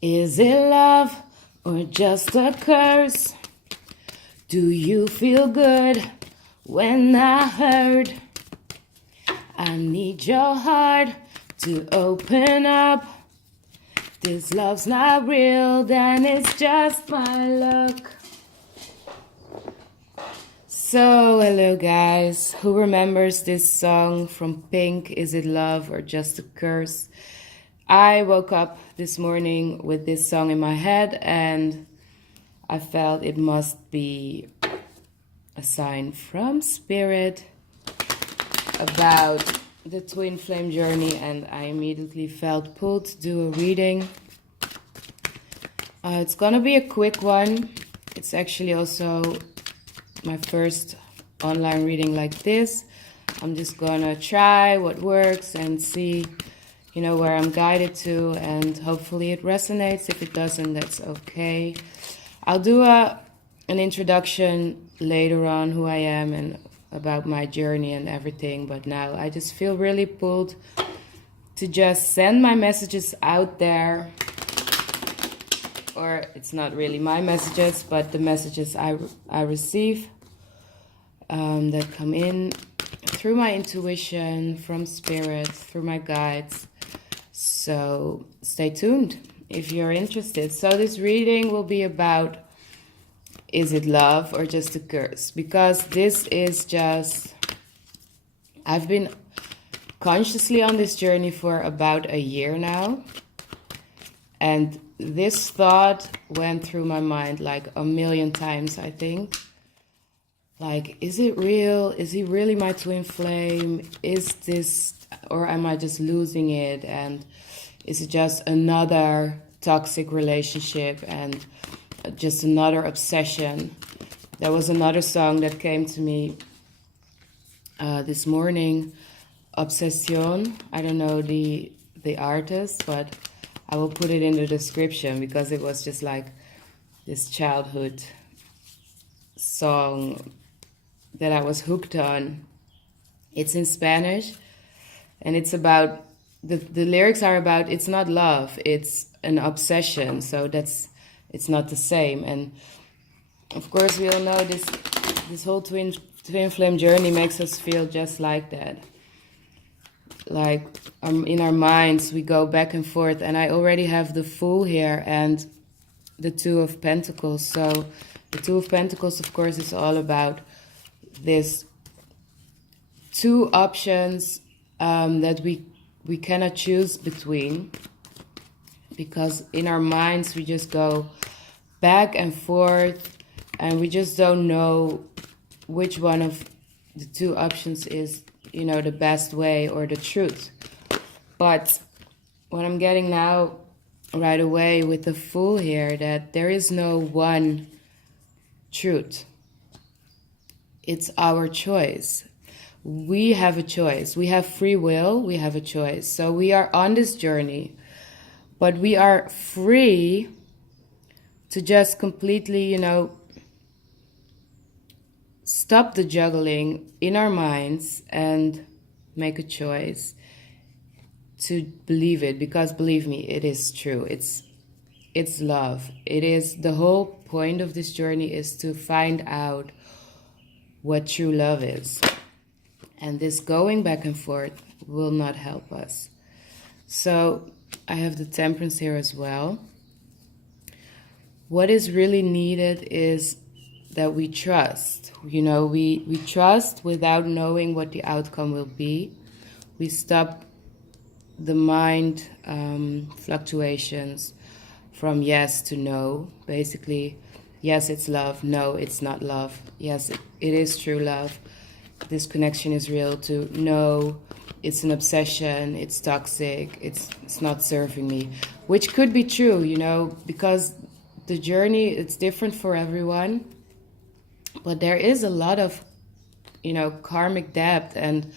Is it love or just a curse? Do you feel good when I hurt? I need your heart to open up. This love's not real, then it's just my luck. So, hello guys, who remembers this song from Pink, Is It Love or Just a Curse? I woke up this morning with this song in my head and I felt it must be a sign from Spirit about the Twinflame journey, and I immediately felt pulled to do a reading. It's gonna be a quick one. It's actually also my first online reading like this. I'm just gonna try what works and see, where I'm guided to, and hopefully it resonates. If it doesn't, that's okay. I'll do an introduction later on, who I am and about my journey and everything, but now I just feel really pulled to just send my messages out there. Or it's not really my messages, but the messages I receive that come in through my intuition, from Spirit, through my guides. So stay tuned if you're interested. So this reading will be about, is it love or just a curse? Because this is just, I've been consciously on this journey for about a year now. And this thought went through my mind like a million times, I think. Like, is it real? Is he really my twin flame? Is this, or am I just losing it? And is it just another toxic relationship and just another obsession? There was another song that came to me this morning, Obsesion. I don't know the artist, but I will put it in the description because it was just like this childhood song that I was hooked on. It's in Spanish and it's about, the lyrics are about, it's not love, it's an obsession. So it's not the same. And of course we all know this whole twin flame journey makes us feel just like that. Like in our minds, we go back and forth, and I already have the Fool here and the Two of Pentacles. So the Two of Pentacles, of course, is all about this two options that we cannot choose between, because in our minds we just go back and forth and we just don't know which one of the two options is the best way or the truth. But what I'm getting now right away with the Fool here, that there is no one truth. It's our choice. We have a choice. We have free will. We have a choice. So we are on this journey, but we are free to just completely, stop the juggling in our minds and make a choice to believe it. Because believe me, it is true. It's love. It is, the whole point of this journey is to find out what true love is. And this going back and forth will not help us. So I have the Temperance here as well. What is really needed is that we trust. We trust without knowing what the outcome will be. We stop the mind fluctuations from yes to no. Basically, yes, it's love. No, it's not love. Yes, it is true love. This connection is real. To no, it's an obsession. It's toxic. It's not serving me. Which could be true, because the journey, it's different for everyone. But there is a lot of, karmic debt and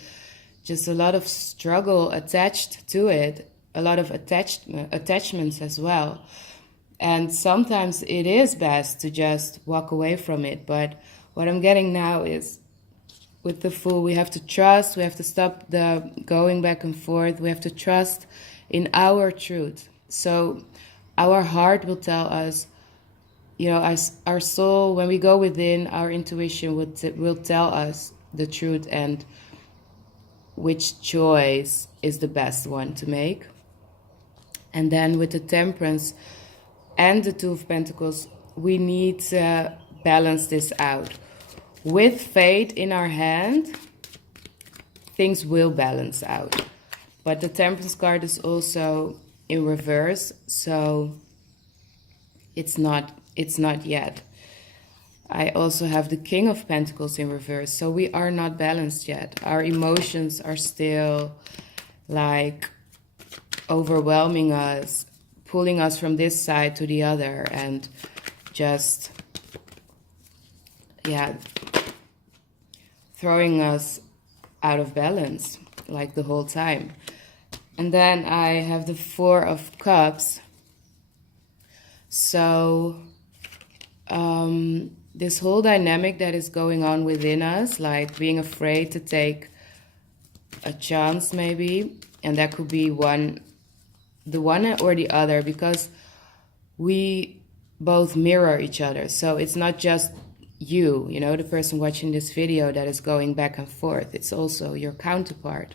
just a lot of struggle attached to it. A lot of attachments as well. And sometimes it is best to just walk away from it. But what I'm getting now is, with the Fool, we have to trust. We have to stop the going back and forth. We have to trust in our truth. So our heart will tell us, you know, our soul, when we go within, our intuition will tell us the truth and which choice is the best one to make. And then with the Temperance and the Two of Pentacles, we need to balance this out. With fate in our hand, things will balance out. But the Temperance card is also in reverse, so it's not yet. I also have the King of Pentacles in reverse, so we are not balanced yet. Our emotions are still like overwhelming us, pulling us from this side to the other, and just, yeah, throwing us out of balance like the whole time. And then I have the Four of Cups. So this whole dynamic that is going on within us, like being afraid to take a chance maybe, and that could be the one or the other, because we both mirror each other. So it's not just you know, the person watching this video that is going back and forth. It's also your counterpart.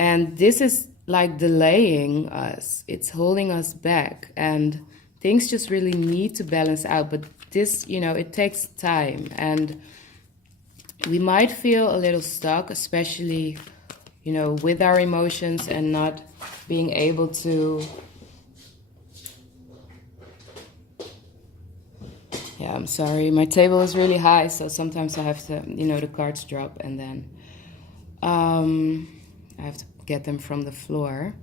And this is like delaying us. It's holding us back. And things just really need to balance out. But this, you know, it takes time. And we might feel a little stuck, especially, you know, with our emotions and not being able to... Yeah, I'm sorry. My table is really high, so sometimes I have to, you know, the cards drop and then I have to get them from the floor.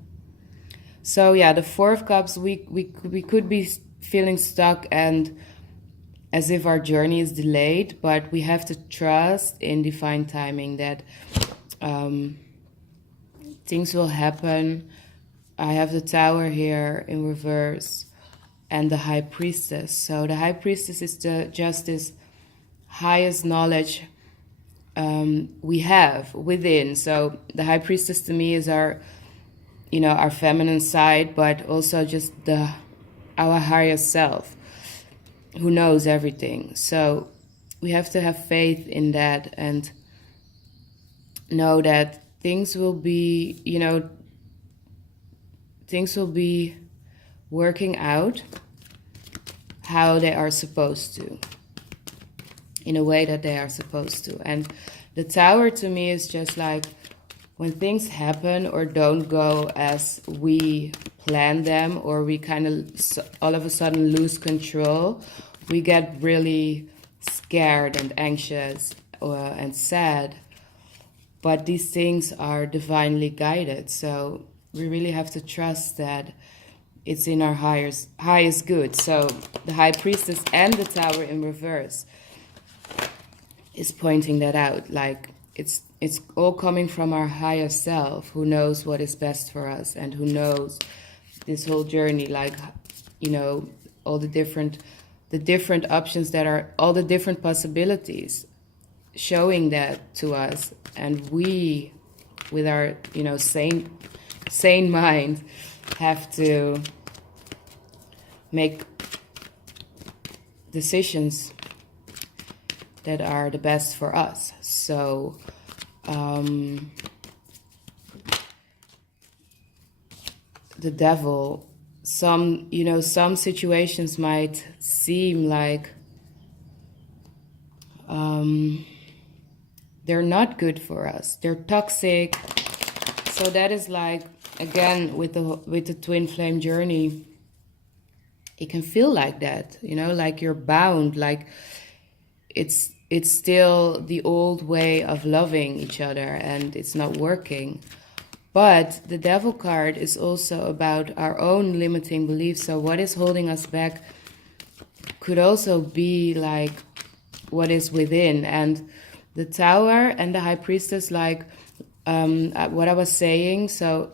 So yeah, the Four of Cups, we could be feeling stuck and as if our journey is delayed, but we have to trust in divine timing that things will happen. I have the Tower here in reverse and the High Priestess. So the High Priestess is just this highest knowledge we have within. So the High Priestess to me is our, you know, our feminine side, but also just our higher self who knows everything. So we have to have faith in that and know that things will be, you know, things will be working out how they are supposed to, in a way that they are supposed to. And the Tower to me is just like when things happen or don't go as we plan them, or we kind of all of a sudden lose control, we get really scared and anxious and sad. But these things are divinely guided, so we really have to trust that it's in our highest good. So the High Priestess and the Tower in reverse is pointing that out. Like it's all coming from our higher self, who knows what is best for us and who knows this whole journey. Like, you know, all the different options that are, all the different possibilities, showing that to us, and we, with our, you know, sane mind, have to make decisions that are the best for us. So the Devil, some situations might seem like they're not good for us, they're toxic. So that is like, again, with the twin flame journey, it can feel like that, you know, like you're bound, like it's still the old way of loving each other and it's not working. But the Devil card is also about our own limiting beliefs. So what is holding us back could also be like what is within. And the Tower and the High Priestess, like what I was saying, so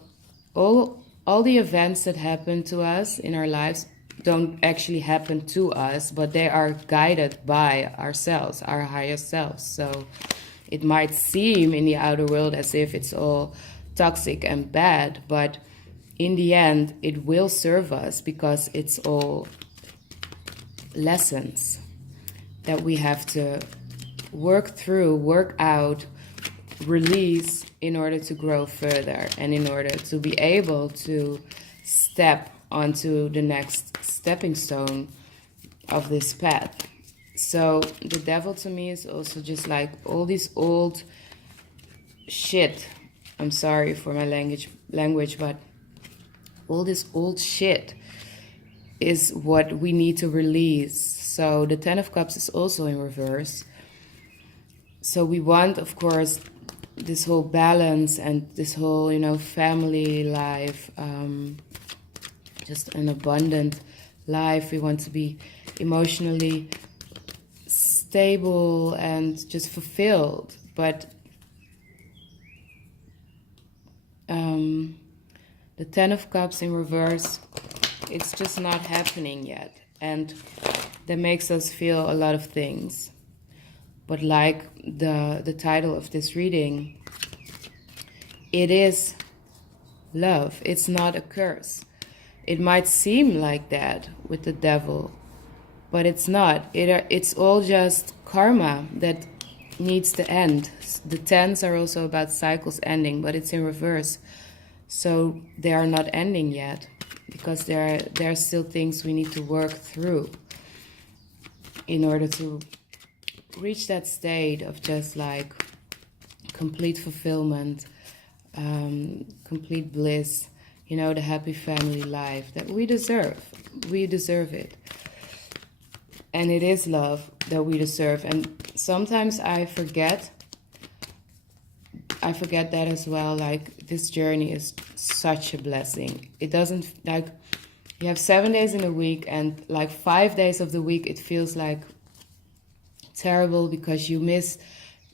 all the events that happen to us in our lives don't actually happen to us, but they are guided by ourselves, our higher selves. So it might seem in the outer world as if it's all toxic and bad, but in the end, it will serve us because it's all lessons that we have to work through, work out, release in order to grow further and in order to be able to step onto the next stepping stone of this path. So the devil to me is also just like all this old shit. I'm sorry for my language, but all this old shit is what we need to release. So the Ten of Cups is also in reverse. So we want, of course, this whole balance and this whole, family life, just an abundant life. We want to be emotionally stable and just fulfilled. But the Ten of Cups in reverse, it's just not happening yet. And that makes us feel a lot of things. But like the title of this reading, it is love. It's not a curse. It might seem like that with the devil, but it's not. It's all just karma that needs to end. The tens are also about cycles ending, but it's in reverse. So they are not ending yet because there are still things we need to work through in order to reach that state of just like complete fulfillment, complete bliss, the happy family life that we deserve. We deserve it. And it is love that we deserve. And sometimes I forget that as well. Like, this journey is such a blessing. It doesn't, like, you have 7 days in a week, and like 5 days of the week it feels like terrible because you miss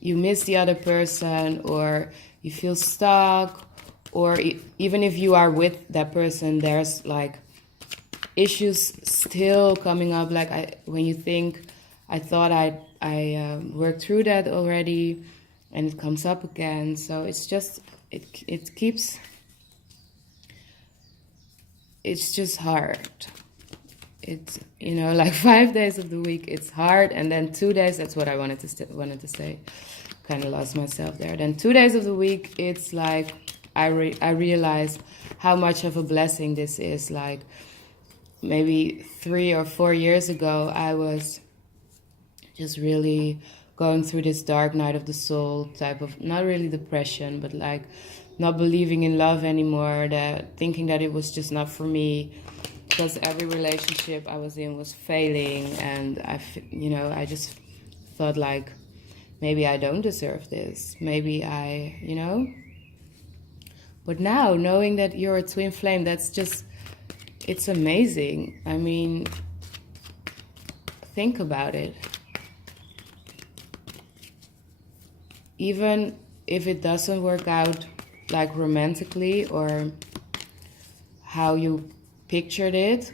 the other person, or you feel stuck, or even if you are with that person, there's like issues still coming up. Like when you think, I thought I worked through that already, and it comes up again. So it's just it's just hard. It's like 5 days of the week it's hard, and then 2 days, that's what I wanted to say. Kind of lost myself there. Then 2 days of the week it's like I realize how much of a blessing this is. Like maybe 3 or 4 years ago I was just really going through this dark night of the soul type of, not really depression, but like not believing in love anymore, thinking that it was just not for me, because every relationship I was in was failing, and I just thought like, maybe I don't deserve this. Maybe But now, knowing that you're a twin flame, that's just, it's amazing. I mean, think about it. Even if it doesn't work out like romantically or how you pictured it,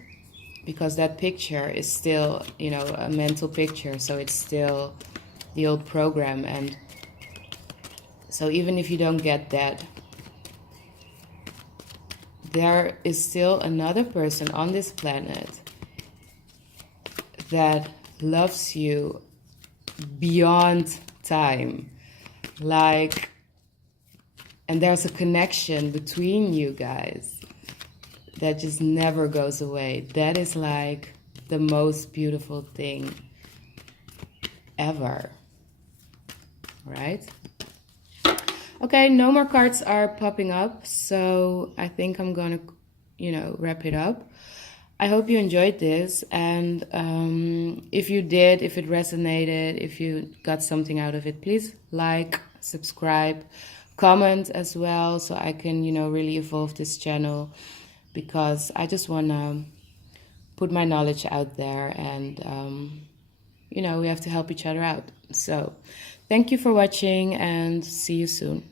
because that picture is still, a mental picture, so it's still the old program. And so even if you don't get that, there is still another person on this planet that loves you beyond time. Like, and there's a connection between you guys that just never goes away. That is like the most beautiful thing ever, right? Okay, no more cards are popping up, so I think I'm gonna, wrap it up. I hope you enjoyed this, and if you did, if it resonated, if you got something out of it, please like, subscribe, comment as well, so I can, really evolve this channel, because I just want to put my knowledge out there, and, we have to help each other out. So thank you for watching, and see you soon.